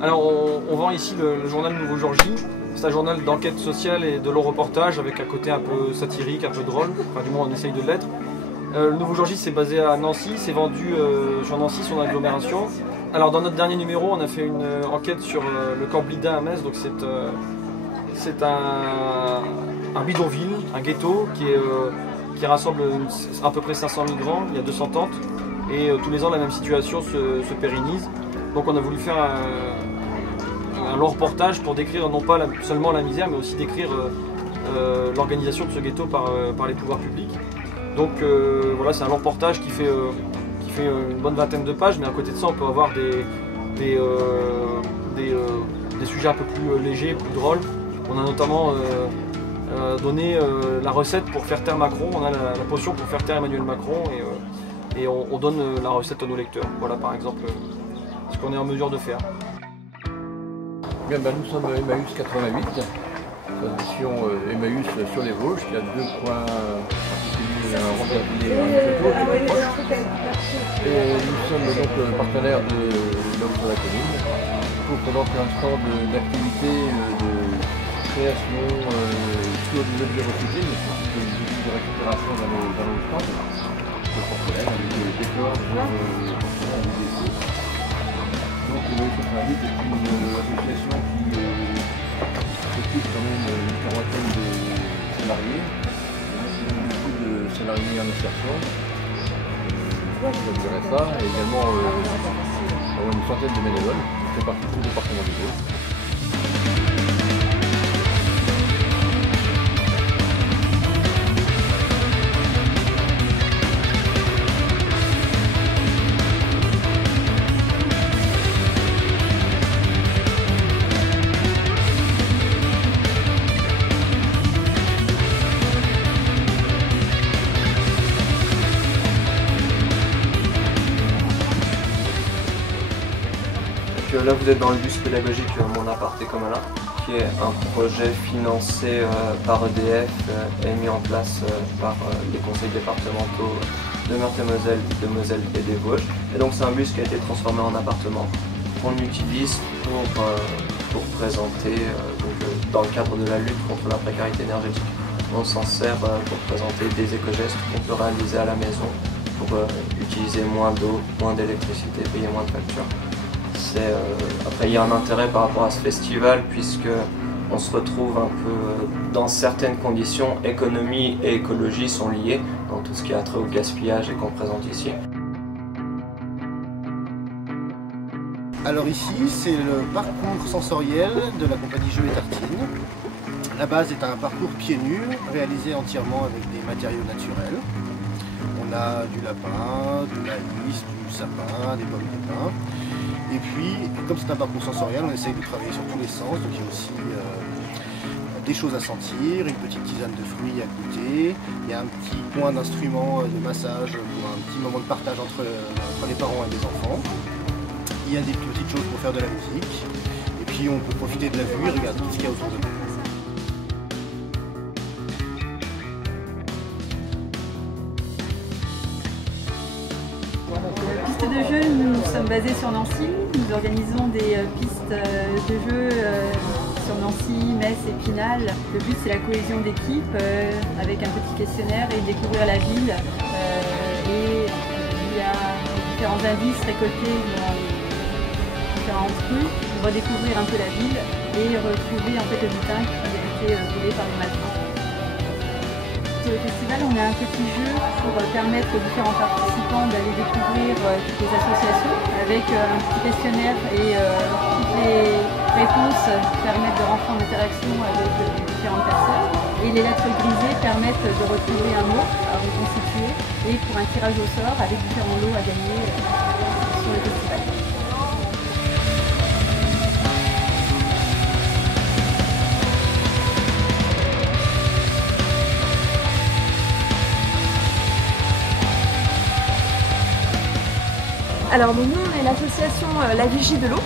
Alors on vend ici le journal Nouveau-Georgie. C'est un journal d'enquête sociale et de long reportage avec un côté un peu satirique, un peu drôle, enfin du moins on essaye de l'être. Le Nouveau-Georgie c'est basé à Nancy, c'est vendu sur Nancy, son agglomération. Alors dans notre dernier numéro on a fait une enquête sur le camp Blida à Metz, donc c'est un bidonville, un ghetto qui rassemble à peu près 500 migrants, il y a 200 tentes et tous les ans la même situation se pérennise. Donc on a voulu faire un long reportage pour décrire non pas seulement la misère mais aussi décrire l'organisation de ce ghetto par les pouvoirs publics. Donc voilà, c'est un long reportage qui fait une bonne vingtaine de pages, mais à côté de ça on peut avoir des sujets un peu plus légers, plus drôles. On a notamment donné la recette pour faire taire Macron, on a la potion pour faire taire Emmanuel Macron et on donne la recette à nos lecteurs. Voilà par exemple ce qu'on est en mesure de faire. Bien, nous sommes Emmaüs 88, tradition Emmaüs sur les Vosges, qui a deux points particuliers, un Robertville et un château proche. Et nous sommes donc partenaires de l'Offre de la commune pour présenter un stand d'activité de création sur des objets recyclés, mais surtout des outils de récupération dans nos stands, de porcelaine, avec des décors, porcelaine, des dessins. Donc Emmaüs 88 est une association qui s'occupe quand même d'une quarantaine de salariés, beaucoup de salariés en insertion. Je dirais ça, et également une centaine de bénévoles qui font partie de tout le département du Vosges. Là vous êtes dans le bus pédagogique Mon appart est comme là, qui est un projet financé par EDF et mis en place par les conseils départementaux de Meurthe-et-Moselle, de Moselle et des Vosges. Et donc c'est un bus qui a été transformé en appartement qu'on utilise pour présenter dans le cadre de la lutte contre la précarité énergétique. On s'en sert pour présenter des éco-gestes qu'on peut réaliser à la maison pour utiliser moins d'eau, moins d'électricité, payer moins de factures. Après il y a un intérêt par rapport à ce festival puisque on se retrouve un peu dans certaines conditions, économie et écologie sont liées dans tout ce qui a trait au gaspillage et qu'on présente ici. Alors ici c'est le parcours sensoriel de la compagnie Jeux et Tartines. La base est un parcours pieds nus réalisé entièrement avec des matériaux naturels. On a du lapin, de l'anis, du sapin, des pommes de pin. Et puis, comme c'est un parcours sensoriel, on essaye de travailler sur tous les sens. Donc il y a aussi des choses à sentir, une petite tisane de fruits à goûter. Il y a un petit coin d'instruments de massage pour un petit moment de partage entre les parents et les enfants. Il y a des petites choses pour faire de la musique. Et puis on peut profiter de la vue et regarder tout ce qu'il y a autour de nous. Pistes de jeu, nous sommes basés sur Nancy. Nous organisons des pistes de jeu sur Nancy, Metz et Pinal. Le but c'est la cohésion d'équipe avec un petit questionnaire et découvrir la ville. Et il y a différents indices récoltés dans différentes rues pour redécouvrir un peu la ville et retrouver en fait le butin qui a été volé par les malfrats. Sur le festival, on a un petit jeu pour permettre aux différents participants d'aller découvrir toutes les associations avec un petit questionnaire et toutes les réponses permettent de rentrer en interaction avec différentes personnes. Et les lettres grisées permettent de retrouver un mot à reconstituer et pour un tirage au sort avec différents lots à gagner sur le festival. Alors nous on est l'association La Vigie de l'eau,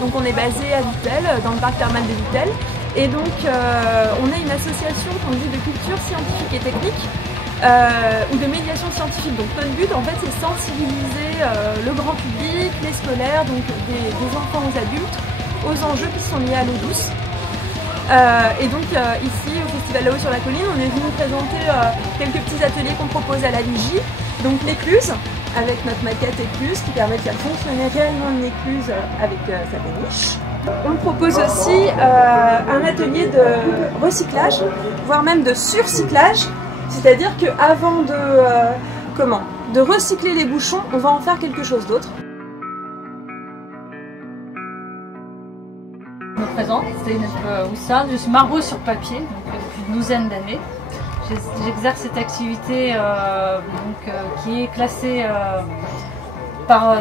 donc on est basé à Vittel, dans le parc thermal de Vittel, et donc on est une association point de vue de culture scientifique et technique ou de médiation scientifique. Donc notre but en fait c'est sensibiliser le grand public, les scolaires, donc des enfants aux adultes, aux enjeux qui sont liés à l'eau douce. Et donc ici au Festival là-haut sur la colline, on est venu présenter quelques petits ateliers qu'on propose à la vigie. Donc l'écluse, avec notre maquette écluse qui permet de faire fonctionner réellement une écluse avec sa péniche. On propose aussi un atelier de recyclage, voire même de surcyclage, c'est-à-dire qu'avant de recycler les bouchons, on va en faire quelque chose d'autre. Je me présente, Zeynep Oussane, je suis marabout sur papier depuis une douzaine d'années. J'exerce cette activité qui est classée par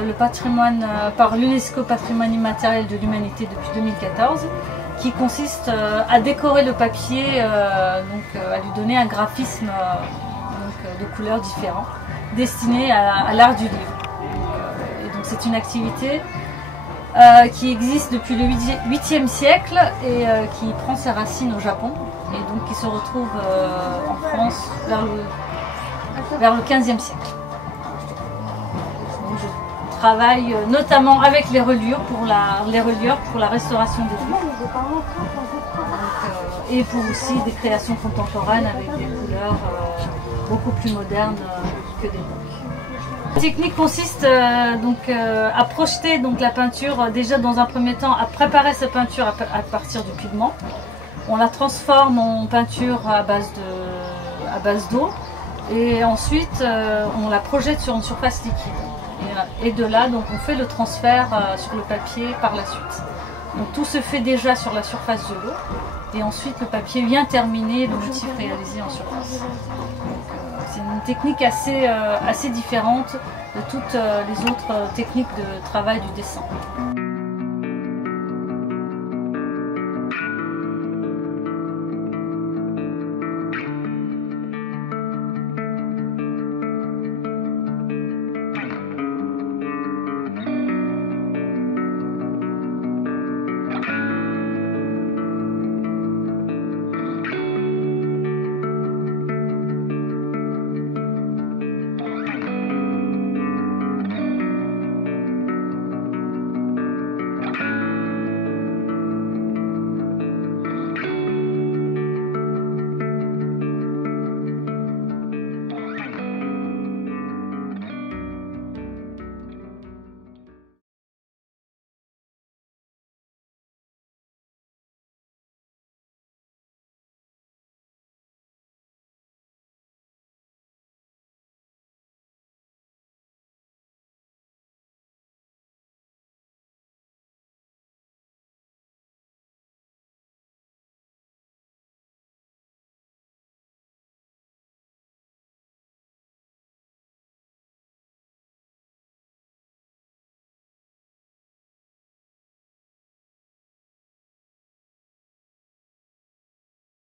l'UNESCO Patrimoine immatériel de l'humanité depuis 2014, qui consiste à décorer le papier, à lui donner un graphisme de couleurs différents, destiné à l'art du livre. Et donc c'est une activité qui existe depuis le 8e siècle et qui prend ses racines au Japon et donc qui se retrouve en France vers le 15e siècle. Donc, je travaille notamment avec les reliures pour la restauration des livres et pour aussi des créations contemporaines avec des couleurs beaucoup plus modernes que d'époque. La technique consiste à projeter la peinture, déjà dans un premier temps à préparer sa peinture à partir du pigment. On la transforme en peinture à base d'eau et ensuite on la projette sur une surface liquide. Et de là on fait le transfert sur le papier par la suite. Donc tout se fait déjà sur la surface de l'eau et ensuite le papier vient terminer le motif réalisé en surface. C'est une technique assez différente de toutes les autres techniques de travail du dessin.